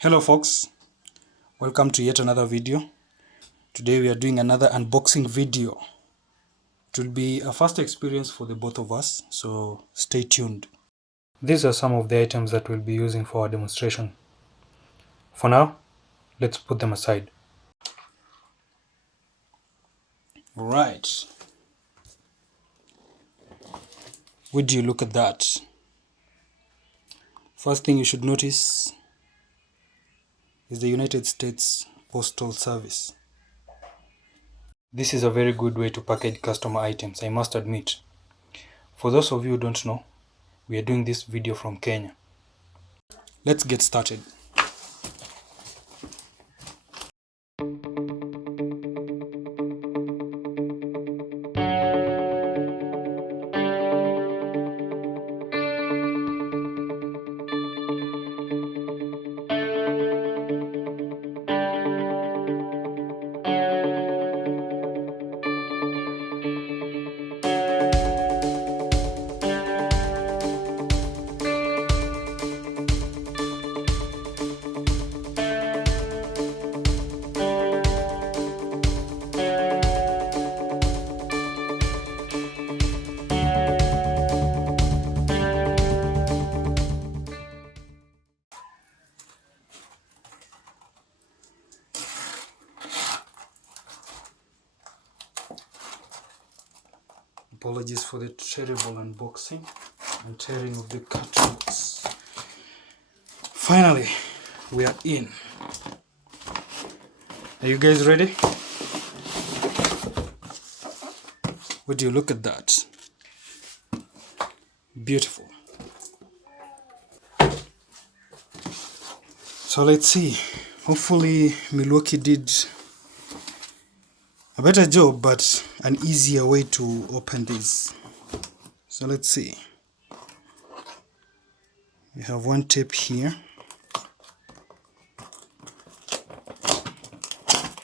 Hello folks, welcome to yet another video. Today we are doing another unboxing video. It will be a first experience for the both of us, so stay tuned. These are some of the items that we'll be using for our demonstration. For now, let's put them aside. Alright. Would you look at that? First thing you should notice is the United States Postal Service. This is a very good way to package customer items, I must admit. For those of you who don't know, we are doing this video from Kenya. Let's get started. Apologies for the terrible unboxing and tearing of the cartons. Finally, we are in. Are you guys ready? Would you look at that? Beautiful. So let's see. Hopefully Milwaukee did a better job, but an easier way to open this. So let's see. We have one tape here.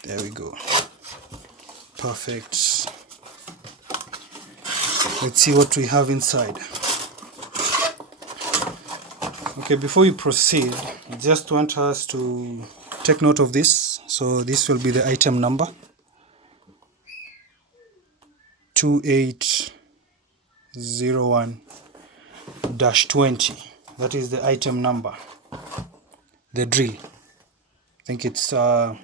There we go. Perfect. Let's see what we have inside. Okay, before we proceed, I just want us to take note of this. So this will be the item number. 2801-20. That is the item number. The drill. I think it's drill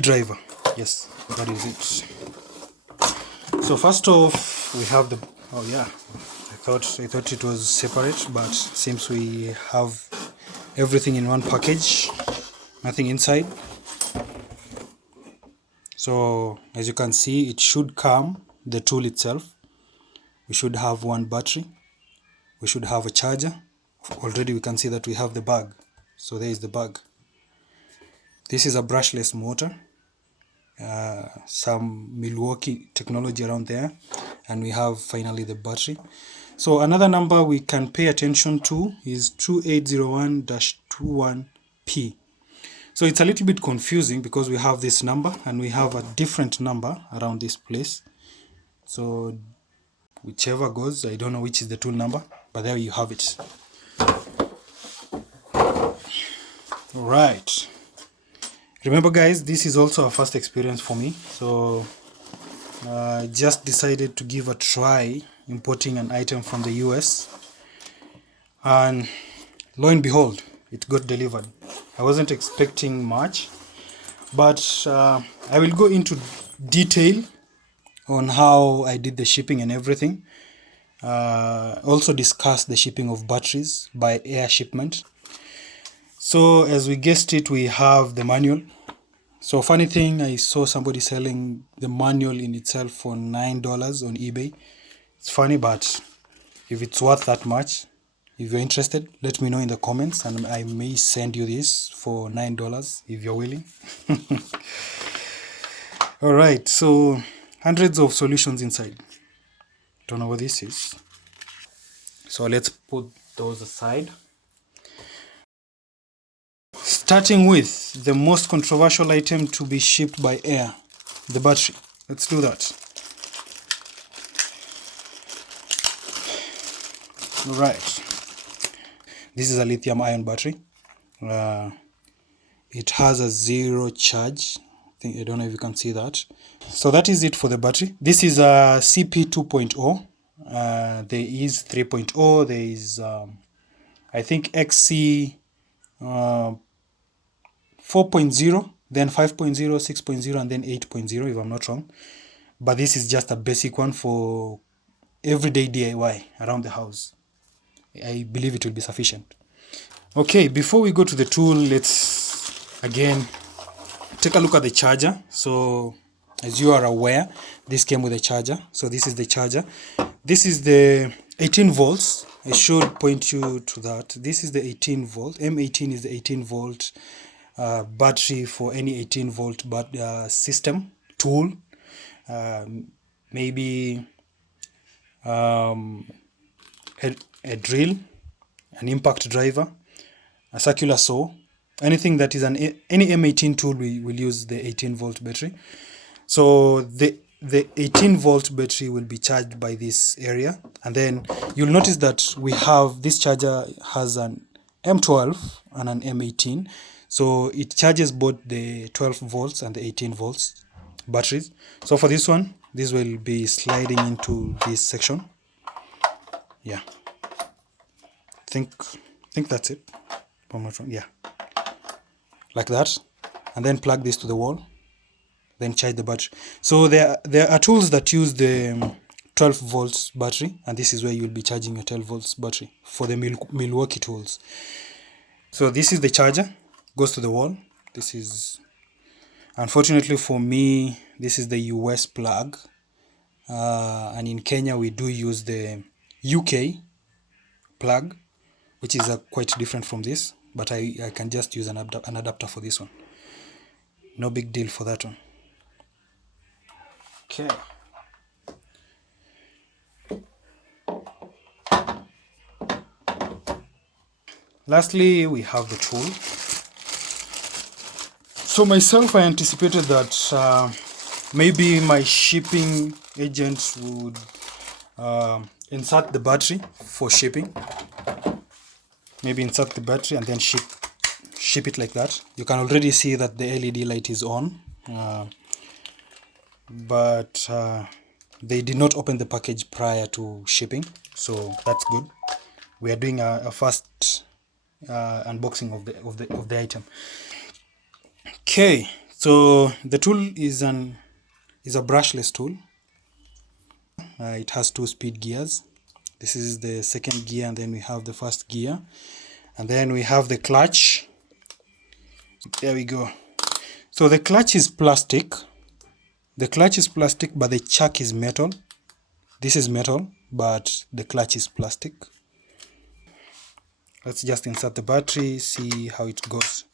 driver. Yes, that is it. So first off, we have the, oh yeah, I thought it was separate, but seems we have everything in one package, nothing inside. So as you can see, it should come, the tool itself. We should have one battery. We should have a charger. Already we can see that we have the bag. So there is the bag. This is a brushless motor. Some Milwaukee technology around there. And we have finally the battery. So another number we can pay attention to is 2801-21P. So it's a little bit confusing because we have this number and we have a different number around this place. So whichever goes, I don't know which is the tool number, but there you have it. Right. Remember guys, this is also a first experience for me. So I just decided to give a try importing an item from the US. And lo and behold, it got delivered. I wasn't expecting much, but I will go into detail on how I did the shipping and everything. Also discuss the shipping of batteries by air shipment. So as we guessed it, we have the manual. So funny thing, I saw somebody selling the manual in itself for $9 on eBay. It's funny, but if it's worth that much, if you're interested, let me know in the comments and I may send you this for $9 if you're willing. Alright, so hundreds of solutions inside. Don't know what this is. So let's put those aside. Starting with the most controversial item to be shipped by air, the battery. Let's do that. Alright. This is a lithium ion battery. It has a zero charge. I don't know if you can see that. So that is it for the battery. This is a CP 2.0. There is 3.0. There is I think XC 4.0, then 5.0, 6.0, and then 8.0 if I'm not wrong. But this is just a basic one for everyday DIY around the house. I believe it will be sufficient. Okay, before we go to the tool, let's again take a look at the charger. So as you are aware, this came with a charger. So this is the charger. This is the 18 volts. I should point you to that. This is the 18 volt. M18 is the 18 volt battery for any 18 volt system tool. Maybe a drill, an impact driver, a circular saw, anything that is any M18 tool will use the 18 volt battery. So the 18 volt battery will be charged by this area, and then you'll notice that we have this charger has an M12 and an M18, so it charges both the 12 volts and the 18 volts batteries. So for this one, this will be sliding into this section. Yeah, think that's it. Yeah, like that, and then plug this to the wall, then charge the battery. So there are tools that use the 12 volts battery, and this is where you'll be charging your 12 volts battery for the Milwaukee tools. So this is the charger, goes to the wall. This is, unfortunately for me, this is the US plug, and in Kenya we do use the UK plug, which is quite different from this, but I can just use an adapter for this one. No big deal for that one. Okay. Lastly, we have the tool. So myself, I anticipated that maybe my shipping agents would insert the battery for shipping. Maybe insert the battery and then ship it like that. You can already see that the LED light is on, but they did not open the package prior to shipping, so that's good. We are doing a fast unboxing of the item. Okay, so the tool is a brushless tool. It has 2 speed gears. This is the second gear, and then we have the first gear, and then we have the clutch. There we go. So the clutch is plastic. The clutch is plastic, but the chuck is metal. This is metal, but the clutch is plastic. Let's just insert the battery, see how it goes.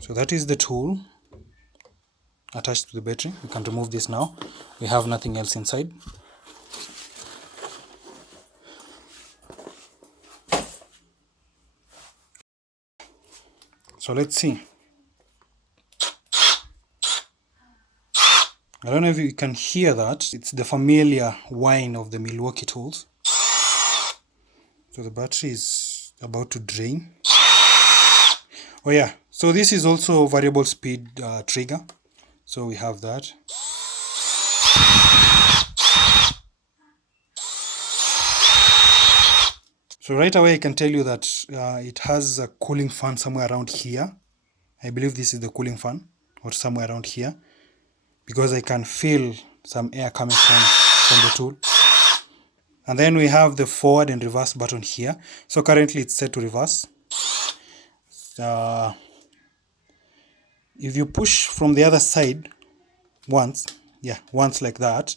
So that is the tool attached to the battery. We can remove this now. We have nothing else inside. So let's see. I don't know if you can hear that. It's the familiar whine of the Milwaukee tools. So the battery is about to drain. Oh yeah, so this is also variable speed trigger. So we have that. So right away I can tell you that it has a cooling fan somewhere around here. I believe this is the cooling fan, or somewhere around here, because I can feel some air coming from the tool. And then we have the forward and reverse button here. So currently it's set to reverse. If you push from the other side once like that,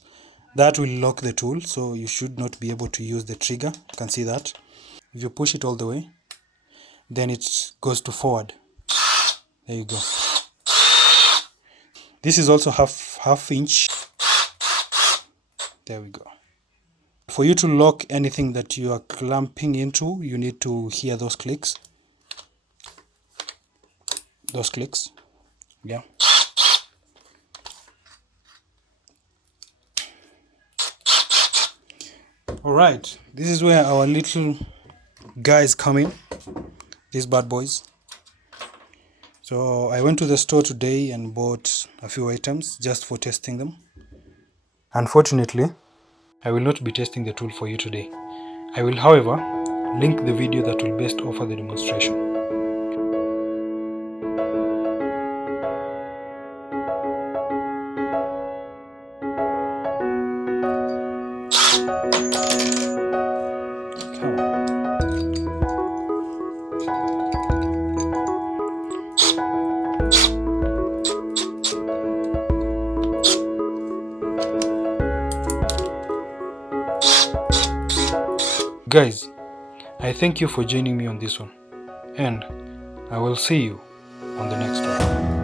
that will lock the tool, so you should not be able to use the trigger. You can see that. If you push it all the way, then it goes to forward. There you go. This is also half inch. There we go. For you to lock anything that you are clamping into, you need to hear those clicks. Those clicks. Yeah. Alright, this is where our little guys coming, these bad boys. So I went to the store today and bought a few items just for testing them. Unfortunately, I will not be testing the tool for you today. I will, however, link the video that will best offer the demonstration. Come on. Guys, I thank you for joining me on this one, and I will see you on the next one.